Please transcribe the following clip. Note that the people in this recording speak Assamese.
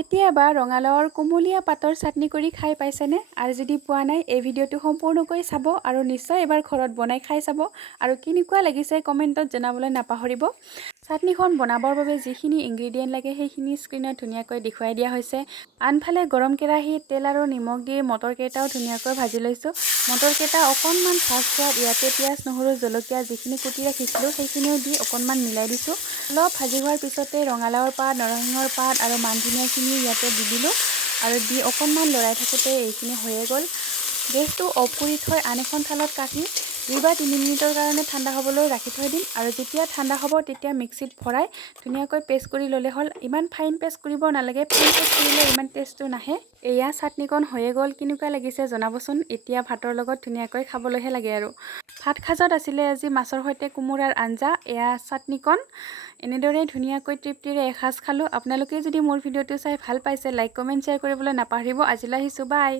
কেতিয়াবা ৰঙালাওৰ কুমলীয়া পাতৰ চাটনি কৰি খাই পাইছেনে? আৰু যদি পোৱা নাই এই ভিডিঅ'টো সম্পূৰ্ণকৈ চাব আৰু নিশ্চয় এবাৰ ঘৰত বনাই খাই চাব আৰু কেনেকুৱা লাগিছে কমেণ্টত জনাবলৈ নাপাহৰিব। চাটনিখন বনাবৰ বাবে যিখিনি ইনগ্ৰেডিয়েণ্ট লাগে সেইখিনি স্ক্ৰীনত ধুনীয়াকৈ দেখুৱাই দিয়া হৈছে। আনফালে গৰম কেৰাহীত তেল আৰু নিমখ দি মটৰকেইটাও ধুনীয়াকৈ ভাজি লৈছোঁ। মটৰকেইটা অকণমান ভাজ খোৱাত ইয়াতে পিঁয়াজ, নহৰু, জলকীয়া যিখিনি কুটি ৰাখিছিলোঁ সেইখিনিও দি অকণমান মিলাই দিছোঁ। অলপ ভাজি হোৱাৰ পিছতে ৰঙালাওৰ পাত, নৰসিংহৰ পাত আৰু মান ধনিয়াখিনি ইয়াতে দি দিলোঁ আৰু দি অকণমান লৰাই থাকোঁতে এইখিনি হৈয়ে গ'ল। গেছটো অফ কৰি থৈ আন এখন থালত কাঢ়ি 2 বা 3 মিনিটৰ কাৰণে ঠাণ্ডা হ'বলৈ ৰাখি থৈ দিম আৰু যেতিয়া ঠাণ্ডা হ'ব তেতিয়া মিক্সিত ভৰাই ধুনীয়াকৈ পেষ্ট কৰি ল'লে হ'ল। ইমান ফাইন পেষ্ট কৰিব নালাগে, ফাইন পেষ্ট কৰিলে ইমান টেষ্টটো নাহে। এয়া চাটনিকণ হৈয়ে গ'ল, কেনেকুৱা লাগিছে জনাবচোন। এতিয়া ভাতৰ লগত ধুনীয়াকৈ খাবলৈহে লাগে আৰু। ভাত সাজত আছিলে আজি মাছৰ সৈতে কোমোৰাৰ আঞ্জা, এয়া চাটনিকণ। এনেদৰে ধুনীয়াকৈ তৃপ্তিৰে এসাঁজ খালোঁ। আপোনালোকে যদি মোৰ ভিডিঅ'টো চাই ভাল পাইছে লাইক, কমেণ্ট, শ্বেয়াৰ কৰিবলৈ নাপাহৰিব। আজিলৈ আহিছোঁ, বাই।